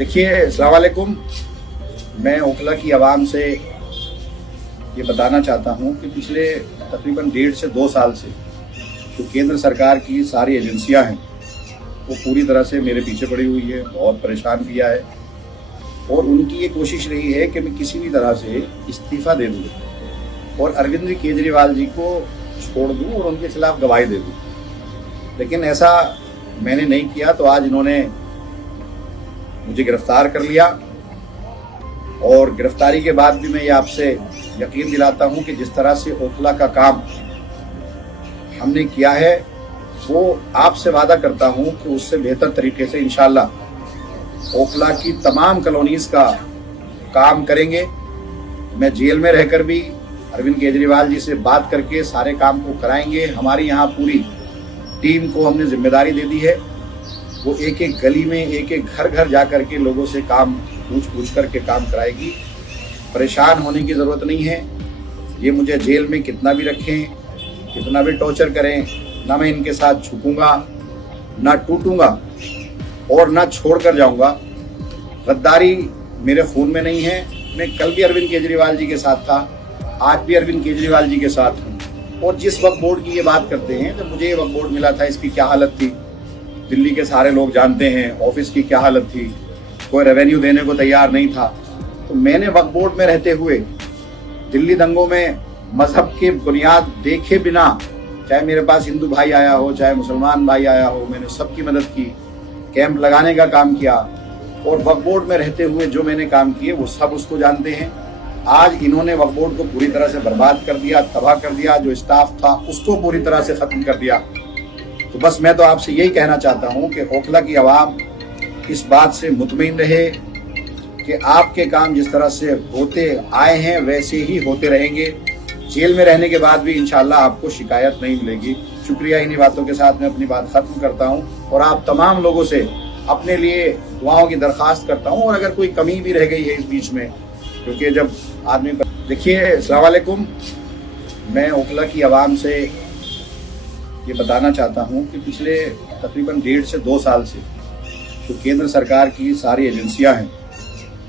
देखिए, अस्सलाम वालेकुम। मैं ओखला की आवाम से ये बताना चाहता हूँ कि पिछले तकरीबन 1.5 से 2 साल से जो केंद्र सरकार की सारी एजेंसियां हैं वो पूरी तरह से मेरे पीछे पड़ी हुई है, बहुत परेशान किया है और उनकी ये कोशिश रही है कि मैं किसी भी तरह से इस्तीफ़ा दे दूँ और अरविंद केजरीवाल जी को छोड़ दूँ और उनके खिलाफ गवाही दे दूँ। लेकिन ऐसा मैंने नहीं किया तो आज इन्होंने मुझे गिरफ्तार कर लिया और गिरफ्तारी के बाद भी मैं ये आपसे यकीन दिलाता हूं कि जिस तरह से ओखला का काम हमने किया है वो आपसे वादा करता हूं कि उससे बेहतर तरीके से इंशाल्लाह ओखला की तमाम कॉलोनीज का काम करेंगे। मैं जेल में रहकर भी अरविंद केजरीवाल जी से बात करके सारे काम को कराएंगे। हमारी यहाँ पूरी टीम को हमने जिम्मेदारी दे दी है, वो एक एक गली में एक एक घर घर जा करके लोगों से काम पूछ करके काम कराएगी। परेशान होने की ज़रूरत नहीं है। ये मुझे जेल में कितना भी रखें, कितना भी टॉर्चर करें, ना मैं इनके साथ झुकूंगा, ना टूटूंगा और ना छोड़ कर जाऊंगा। गद्दारी मेरे खून में नहीं है। मैं कल भी अरविंद केजरीवाल जी के साथ था, आज भी अरविंद केजरीवाल जी के साथ हूँ। और जिस वक्त बोर्ड की ये बात करते हैं, जब मुझे ये वक्त बोर्ड मिला था इसकी क्या हालत थी, दिल्ली के सारे लोग जानते हैं ऑफिस की क्या हालत थी, कोई रेवेन्यू देने को तैयार नहीं था। तो मैंने वक्फ बोर्ड में रहते हुए दिल्ली दंगों में मजहब के बुनियाद देखे बिना, चाहे मेरे पास हिंदू भाई आया हो चाहे मुसलमान भाई आया हो, मैंने सबकी मदद की, कैंप लगाने का काम किया और वक्फ बोर्ड में रहते हुए जो मैंने काम किए वो सब उसको जानते हैं। आज इन्होंने वक्फ बोर्ड को पूरी तरह से बर्बाद कर दिया, तबाह कर दिया, जो स्टाफ था उसको पूरी तरह से खत्म कर दिया। तो बस मैं तो आपसे यही कहना चाहता हूं कि ओखला की आवाम इस बात से मुतमईन रहे कि आपके काम जिस तरह से होते आए हैं वैसे ही होते रहेंगे। जेल में रहने के बाद भी इंशाल्लाह आपको शिकायत नहीं मिलेगी। शुक्रिया। इन्हीं बातों के साथ मैं अपनी बात खत्म करता हूं और आप तमाम लोगों से अपने लिए दुआओं की दरख्वास्त करता हूं। और अगर कोई कमी भी रह गई है इस बीच में, क्योंकि जब आदमी देखिए, अस्सलाम वालेकुम। मैं ओखला की आवाम से ये बताना चाहता हूं कि पिछले तकरीबन 1.5 से 2 साल से जो केंद्र सरकार की सारी एजेंसियां हैं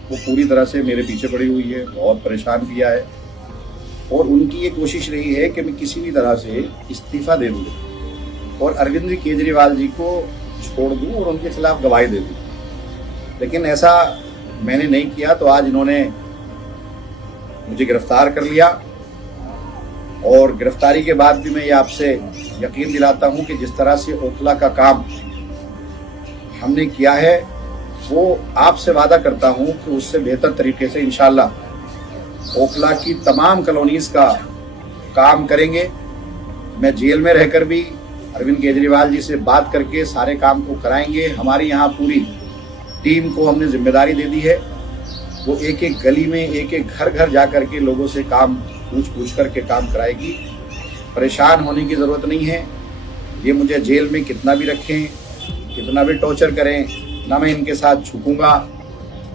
वो पूरी तरह से मेरे पीछे पड़ी हुई है, बहुत परेशान किया है और उनकी ये कोशिश रही है कि मैं किसी भी तरह से इस्तीफ़ा दे दूँ और अरविंद केजरीवाल जी को छोड़ दूँ और उनके खिलाफ गवाही दे दूँ। लेकिन ऐसा मैंने नहीं किया तो आज इन्होंने मुझे गिरफ्तार कर लिया और गिरफ्तारी के बाद भी मैं ये आपसे यकीन दिलाता हूं कि जिस तरह से ओखला का काम हमने किया है वो आपसे वादा करता हूं कि उससे बेहतर तरीके से इंशाल्लाह ओखला की तमाम कॉलोनीज का काम करेंगे। मैं जेल में रहकर भी अरविंद केजरीवाल जी से बात करके सारे काम को कराएंगे। हमारी यहाँ पूरी टीम को हमने जिम्मेदारी दे दी है, वो एक एक गली में एक एक घर घर जा करके लोगों से काम पूछ करके काम कराएगी। परेशान होने की ज़रूरत नहीं है। ये मुझे जेल में कितना भी रखें, कितना भी टॉर्चर करें, ना मैं इनके साथ झुकूंगा,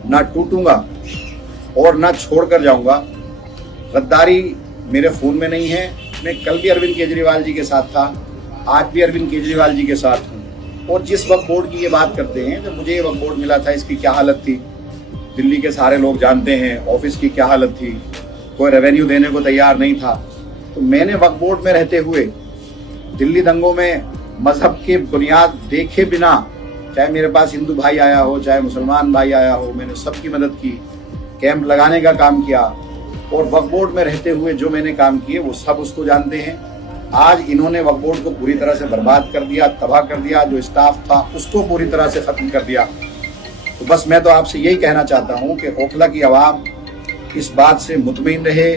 ना टूटूंगा और ना छोड़ कर जाऊंगा। गद्दारी मेरे खून में नहीं है। मैं कल भी अरविंद केजरीवाल जी के साथ था, आज भी अरविंद केजरीवाल जी के साथ हूँ। और जिस वक्त बोर्ड की ये बात करते हैं, जब मुझे ये वक्त बोर्ड मिला था इसकी क्या हालत थी, दिल्ली के सारे लोग जानते हैं ऑफिस की क्या हालत थी, कोई रेवेन्यू देने को तैयार नहीं था। तो मैंने वक्फ बोर्ड में रहते हुए दिल्ली दंगों में मजहब के बुनियाद देखे बिना, चाहे मेरे पास हिंदू भाई आया हो चाहे मुसलमान भाई आया हो, मैंने सबकी मदद की, कैंप लगाने का काम किया और वक्फ बोर्ड में रहते हुए जो मैंने काम किए वो सब उसको जानते हैं। आज इन्होंने वक्फ बोर्ड को पूरी तरह से बर्बाद कर दिया, तबाह कर दिया, जो स्टाफ था उसको पूरी तरह से खत्म कर दिया। तो बस मैं तो आपसे यही कहना चाहता हूं कि ओखला की आवाम इस बात से मुतमईन रहे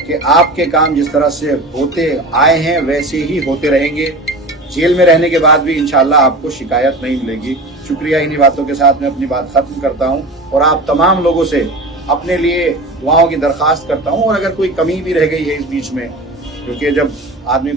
कि आपके काम जिस तरह से होते आए हैं वैसे ही होते रहेंगे। जेल में रहने के बाद भी इंशाल्लाह आपको शिकायत नहीं मिलेगी। शुक्रिया। इन्हीं बातों के साथ मैं अपनी बात खत्म करता हूं और आप तमाम लोगों से अपने लिए दुआओं की दरख्वास्त करता हूं। और अगर कोई कमी भी रह गई है इस बीच में, क्योंकि जब आदमी